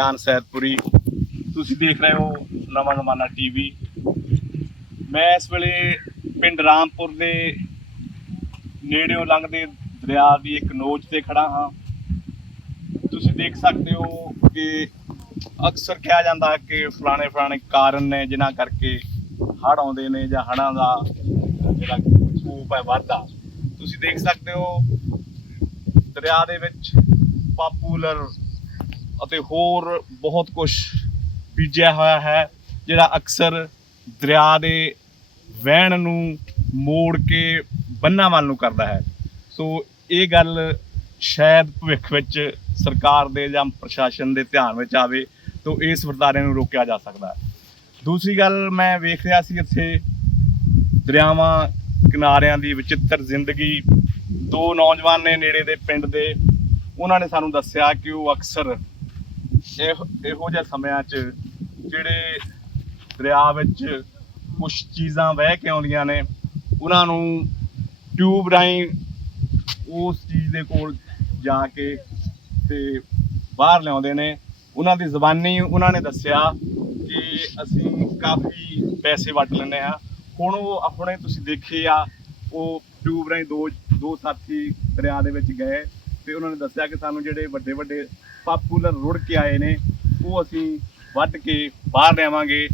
ਗਿਆਨ ਸੈਦਪੁਰੀ, ਤੁਸੀਂ ਦੇਖ ਰਹੇ ਹੋ ਨਵਾਂ ਜ਼ਮਾਨਾ ਟੀਵੀ ਮੈਂ ਇਸ ਵੇਲੇ ਪਿੰਡ ਰਾਮਪੁਰ ਦੇ ਨੇੜਿਓਂ ਲੰਘਦੇ ਦਰਿਆ ਦੀ ਇੱਕ ਨੋਚ ਤੇ ਖੜਾ ਹਾਂ। ਤੁਸੀਂ ਦੇਖ ਸਕਦੇ ਹੋ ਕਿ ਅਕਸਰ ਕਿਹਾ ਜਾਂਦਾ ਕਿ ਫਲਾਣੇ ਫਲਾਣੇ ਕਾਰਨ ਨੇ, ਜਿਨ੍ਹਾਂ ਕਰਕੇ ਹੜ੍ਹ ਆਉਂਦੇ ਨੇ ਜਾਂ ਹੜ੍ਹਾਂ ਦਾ ਜਿਹੜਾ ਸਕੂਪ ਹੈ ਵਾਧਾ। ਤੁਸੀਂ ਦੇਖ ਸਕਦੇ ਹੋ ਦਰਿਆ ਦੇ ਵਿੱਚ ਪਾਪੂਲਰ ਅਤੇ ਹੋਰ ਬਹੁਤ ਕੁਝ ਬੀਜਿਆ ਹੋਇਆ ਹੈ, ਜਿਹੜਾ ਅਕਸਰ ਦਰਿਆ ਦੇ ਵਹਿਣ ਨੂੰ ਮੋੜ ਕੇ ਬੰਨਾਂ ਵੱਲ ਨੂੰ ਕਰਦਾ ਹੈ। ਸੋ ਇਹ ਗੱਲ ਸ਼ਾਇਦ ਭਵਿੱਖ ਵਿੱਚ ਸਰਕਾਰ ਦੇ ਜਾਂ ਪ੍ਰਸ਼ਾਸਨ ਦੇ ਧਿਆਨ ਵਿੱਚ ਆਵੇ, ਤਾਂ ਇਸ ਵਰਤਾਰੇ ਨੂੰ ਰੋਕਿਆ ਜਾ ਸਕਦਾ ਹੈ। ਦੂਸਰੀ ਗੱਲ ਮੈਂ ਵੇਖ ਰਿਹਾ ਸੀ ਇੱਥੇ, ਦਰਿਆਵਾਂ ਕਿਨਾਰਿਆਂ ਦੀ ਵਿਚਿੱਤਰ ਜ਼ਿੰਦਗੀ। ਦੋ ਨੌਜਵਾਨ ਨੇ ਨੇੜੇ ਦੇ ਪਿੰਡ ਦੇ, ਉਹਨਾਂ ਨੇ ਸਾਨੂੰ ਦੱਸਿਆ ਕਿ ਉਹ ਅਕਸਰ ਇਹੋ ਇਹੋ ਜਿਹੇ ਸਮਿਆਂ 'ਚ ਜਿਹੜੇ ਦਰਿਆ ਵਿੱਚ ਕੁਝ ਚੀਜ਼ਾਂ ਵਹਿ ਕੇ ਆਉਂਦੀਆਂ ਨੇ, ਉਹਨਾਂ ਨੂੰ ਟਿਊਬ ਰਾਹੀਂ ਉਸ ਚੀਜ਼ ਦੇ ਕੋਲ ਜਾ ਕੇ ਤੇ ਬਾਹਰ ਲਿਆਉਂਦੇ ਨੇ। ਉਹਨਾਂ ਦੀ ਜ਼ਬਾਨੀ ਉਹਨਾਂ ਨੇ ਦੱਸਿਆ ਕਿ ਅਸੀਂ ਕਾਫੀ ਪੈਸੇ ਵੱਟ ਲੈਂਦੇ ਆ ਹੁਣ ਉਹ ਆਪਣੇ ਤੁਸੀਂ ਦੇਖੇ ਆ, ਉਹ ਟਿਊਬ ਰਾਹੀਂ ਦੋ ਦੋ ਸਾਥੀ ਦਰਿਆ ਦੇ ਵਿੱਚ ਗਏ। ਤੇ ਉਹਨਾਂ ਨੇ ਦੱਸਿਆ ਕਿ ਸਾਨੂੰ ਜਿਹੜੇ ਵੱਡੇ ਵੱਡੇ ਪਾਪੂਲਰ ਰੁੜ ਕੇ ਆਏ ਨੇ ਉਹ ਅਸੀਂ ਵੱਢ ਕੇ ਬਾਹਰ ਲਿਆਵਾਂਗੇ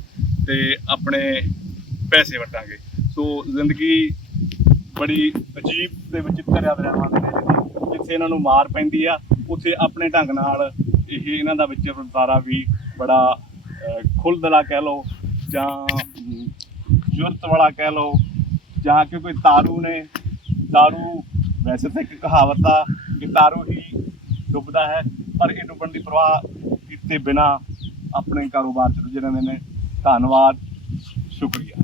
ਤੇ ਆਪਣੇ ਪੈਸੇ ਵਟਾਂਗੇ ਸੋ ਜ਼ਿੰਦਗੀ ਬੜੀ ਅਜੀਬ ਤੇ ਵਿਚਿੱਤਰ ਆ ਦਰਿਆਵਾਂ ਦੇ ਜਿੱਥੇ ਇਹਨਾਂ ਨੂੰ ਮਾਰ ਪੈਂਦੀ ਆ ਉੱਥੇ ਆਪਣੇ ਢੰਗ ਨਾਲ ਇਹ ਇਹਨਾਂ ਦਾ ਵਿੱਚ ਵਰਤਾਰਾ ਵੀ ਬੜਾ ਅਹ, ਖੁੱਲਦਲਾ ਕਹਿ ਲਓ ਜਾਂ ਅਮ, ਜੁਰਤ ਵਾਲਾ ਕਹਿ ਲਓ ਜਾਂ ਕਿ ਕੋਈ ਤਾਰੂ ਨੇ ਤਾਰੂ ਵੈਸੇ ਤਾਂ ਇੱਕ ਕਹਾਵਤ ਆ ਕਿ ਤਾਰੂ ਹੀ ਡੁੱਬਦਾ ਹੈ, ਪਰ ਇਹ ਡੁੱਬਣ ਦੀ ਪਰਵਾਹ ਕੀਤੇ ਬਿਨਾ ਆਪਣੇ ਕਾਰੋਬਾਰ ਚ ਰੁੱਝੇ ਰਹਿੰਦੇ ਨੇ। ਧੰਨਵਾਦ, ਸ਼ੁਕਰੀਆ।